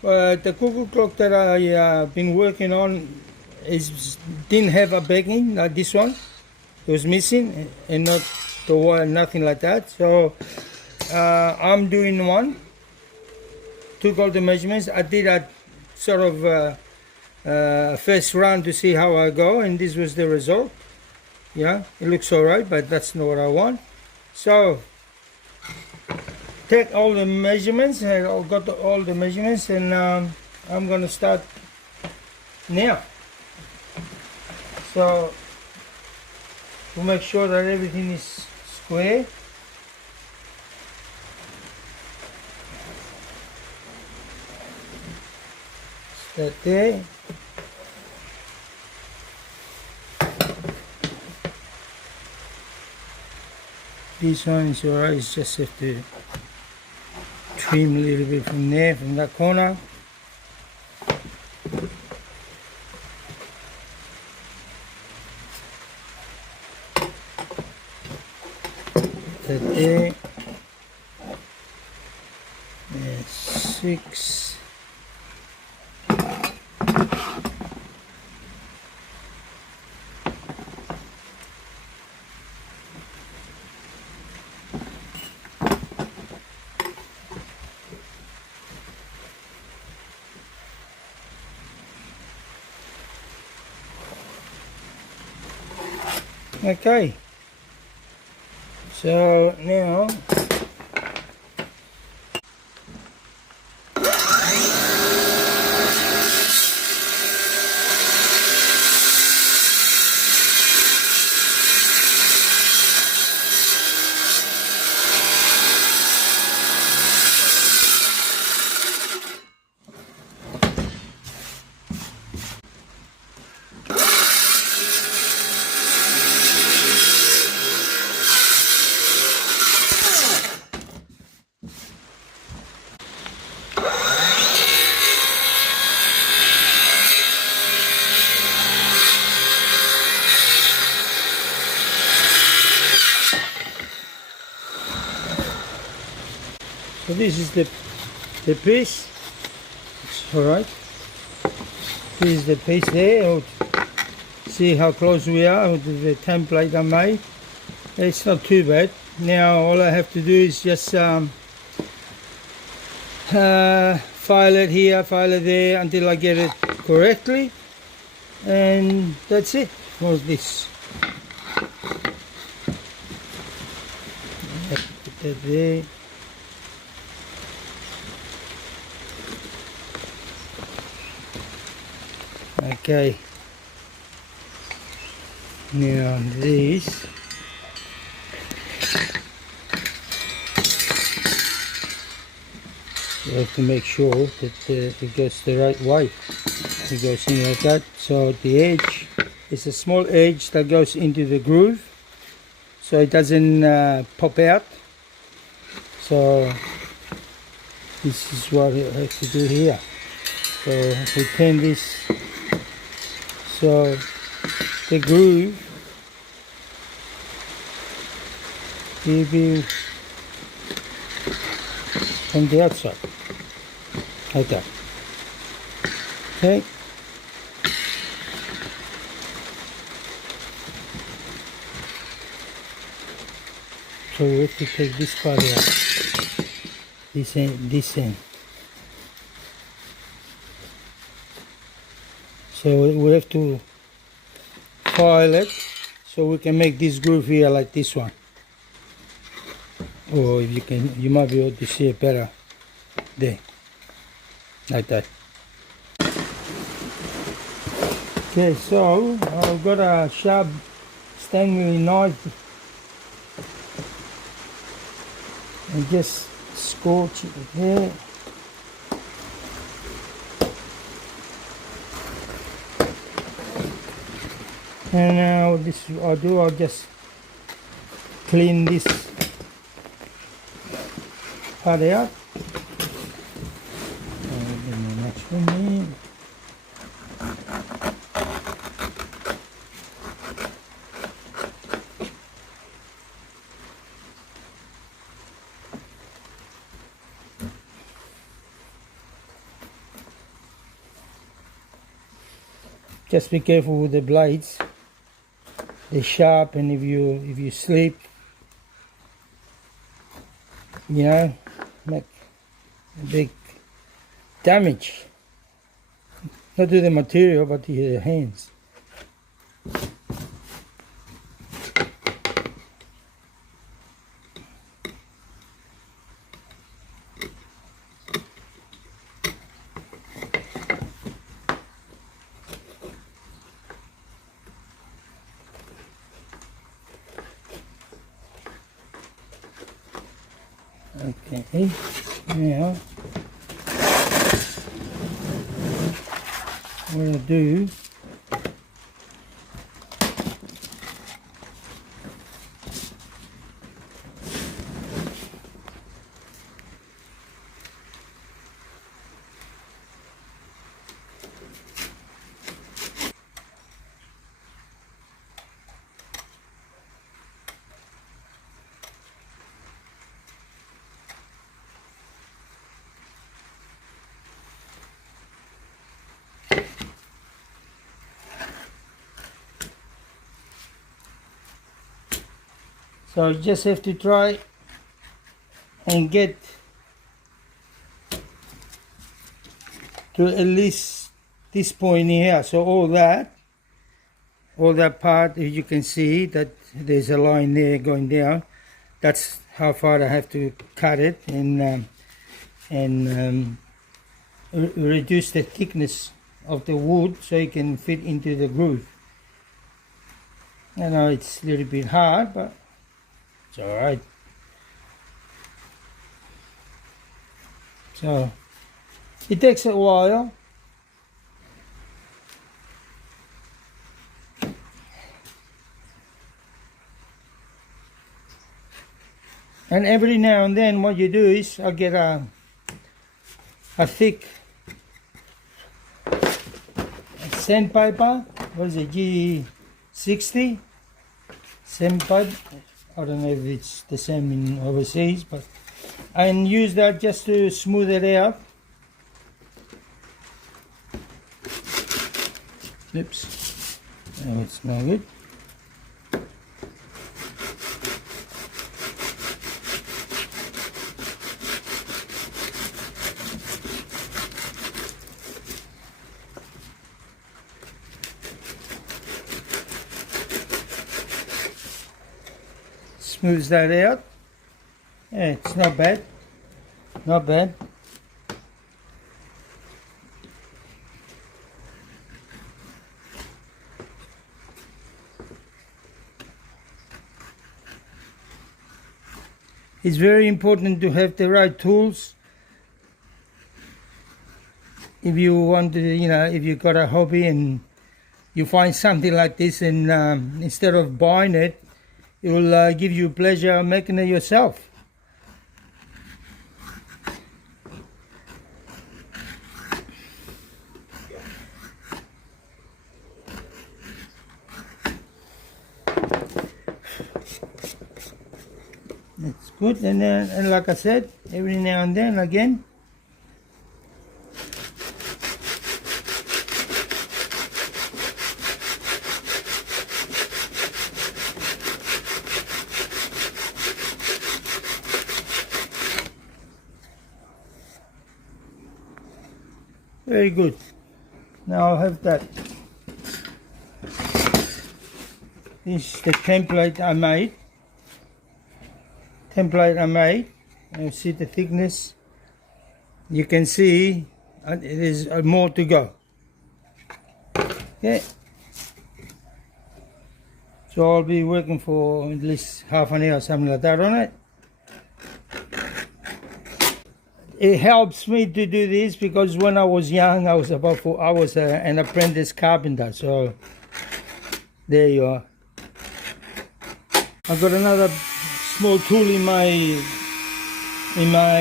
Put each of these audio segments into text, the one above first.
The cuckoo clock that I been working on didn't have a backing like this one. It was missing and not the wire, nothing like that. So I'm doing one. Took all the measurements. I did a sort of first run to see how I go, and this was the result. Yeah, it looks alright, but that's not what I want. So take all the measurements, and I've got all the measurements, and I'm gonna start now. So to make sure that everything is square, start there. This one is alright, it's just have to trim a little bit from there, from that corner. That there. And 6. Okay, so now so this is the piece. It's all right. This is the piece there. I'll see how close we are with the template I made. It's not too bad. Now all I have to do is just file it here, file it there until I get it correctly, and that's it for this. Put that there. Okay, now this you have to make sure that it goes the right way. It goes in like that. So the edge is a small edge that goes into the groove, so it doesn't pop out. So this is what I have to do here. So we turn this so the groove will be from the outside, like that. Okay. So we have to take this part out, this end. So we have to file it so we can make this groove here like this one. Or if you might be able to see it better there, like that. Okay, so I've got a sharp stainless knife and just scorch it there. And now this I'll just clean this part out. And then the next one here. just be careful with the blades. They're sharp, and if you slip, you know, make big damage. Not to the material, but to your hands. Okay, now what I'll do, so you just have to try and get to at least this point here. So all that part, as you can see that there's a line there going down, that's how far I have to cut it, and reduce the thickness of the wood so it can fit into the groove. I know it's a little bit hard, but it's alright. So it takes a while. And every now and then what you do is I'll get a thick sandpaper. What is it, G60 sandpaper? I don't know if it's the same in overseas, but and use that just to smooth it out. Oops, oh, it's no good. Smooths that out. Yeah, it's not bad. Not bad. It's very important to have the right tools if you want to, you know, if you've got a hobby and you find something like this, and instead of buying it, it will give you pleasure making it yourself. That's good, and then, and like I said, every now and then again. Very good. Now I'll have that. This is the template I made. You see the thickness. You can see there's more to go. Okay. So I'll be working for at least half an hour, something like that on it. It helps me to do this because when I was young, I was an apprentice carpenter. So there you are. I've got another small tool in my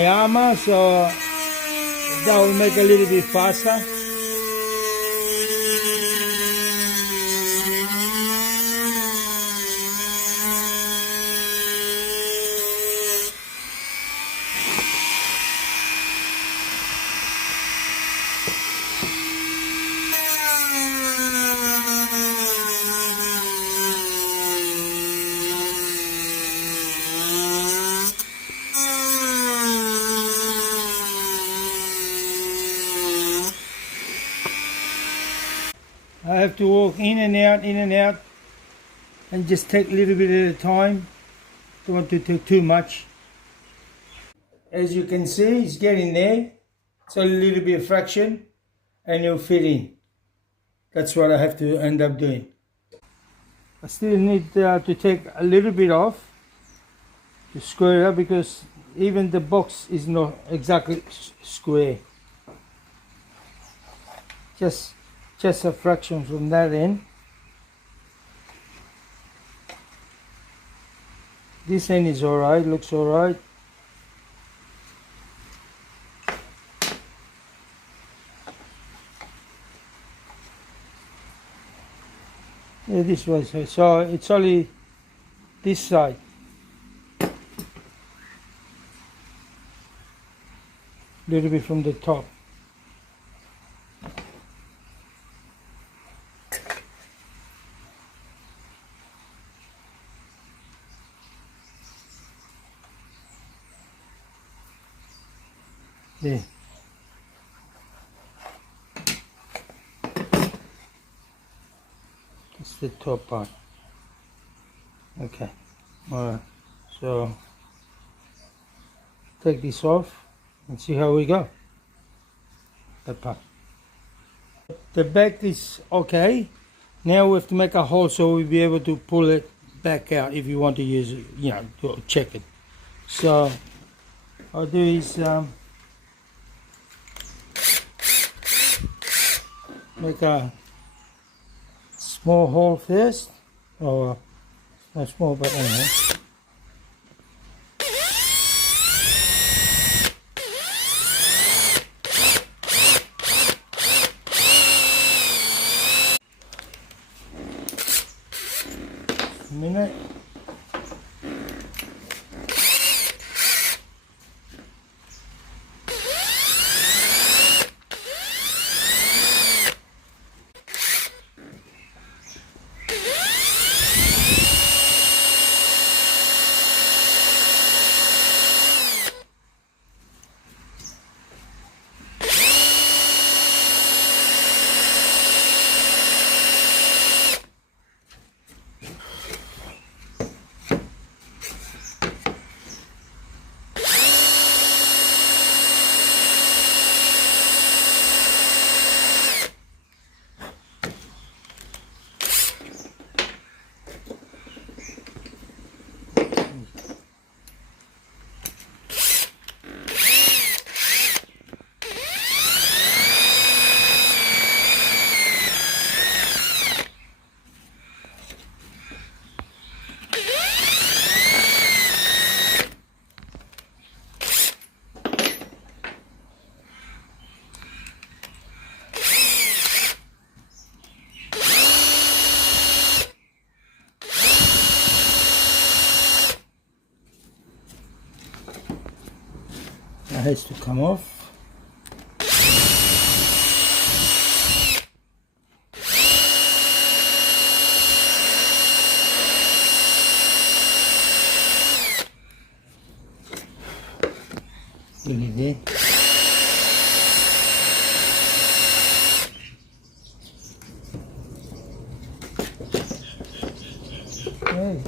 armor, so that will make it a little bit faster. I have to walk in and out, and just take a little bit at a time. Don't want to take too much. As you can see, it's getting there. It's a little bit of fraction, and it'll fit in. That's what I have to end up doing. I still need to take a little bit off to square it up, because even the box is not exactly square. Just a fraction from that end. This end is alright, looks alright. Yeah, this was so it's only this side. Little bit from the top. There. That's the top part. Okay. Alright. So take this off and see how we go. That part. The back is okay. Now we have to make a hole so we'll be able to pull it back out if you want to use it, you know, to check it. So I'll do is make a small hole first, or not small, but anyway. A minute. That has to come off. Look at there. Hey.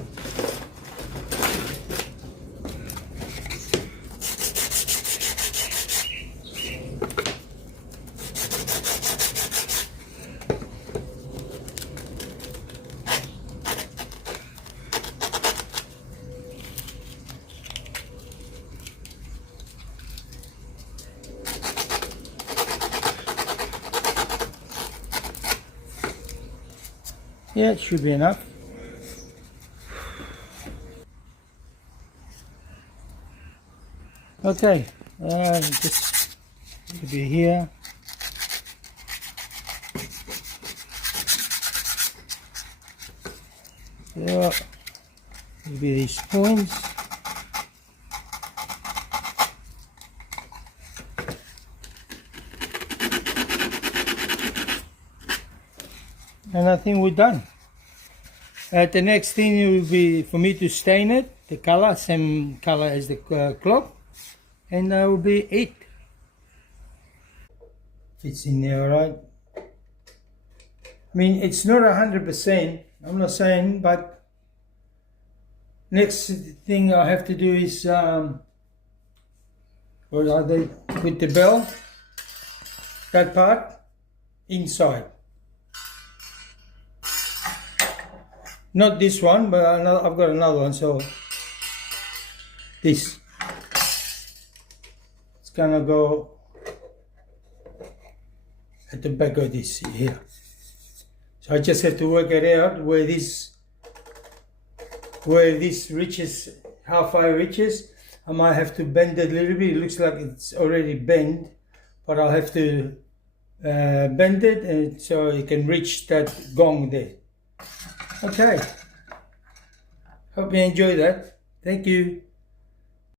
Yeah, it should be enough. Okay, just to be here. So, maybe these points. And I think we're done. The next thing will be for me to stain it, the color, same color as the clock, and that will be it. Fits in there, alright. I mean, it's not 100%, I'm not saying, but next thing I have to do is, what are they, with the bell, that part, inside. Not this one, but I've got another one, so this. It's gonna go at the back of this here. So I just have to work it out where this reaches, how far it reaches. I might have to bend it a little bit. It looks like it's already bent, but I'll have to bend it and so it can reach that gong there. Okay. Hope you enjoy that. Thank you.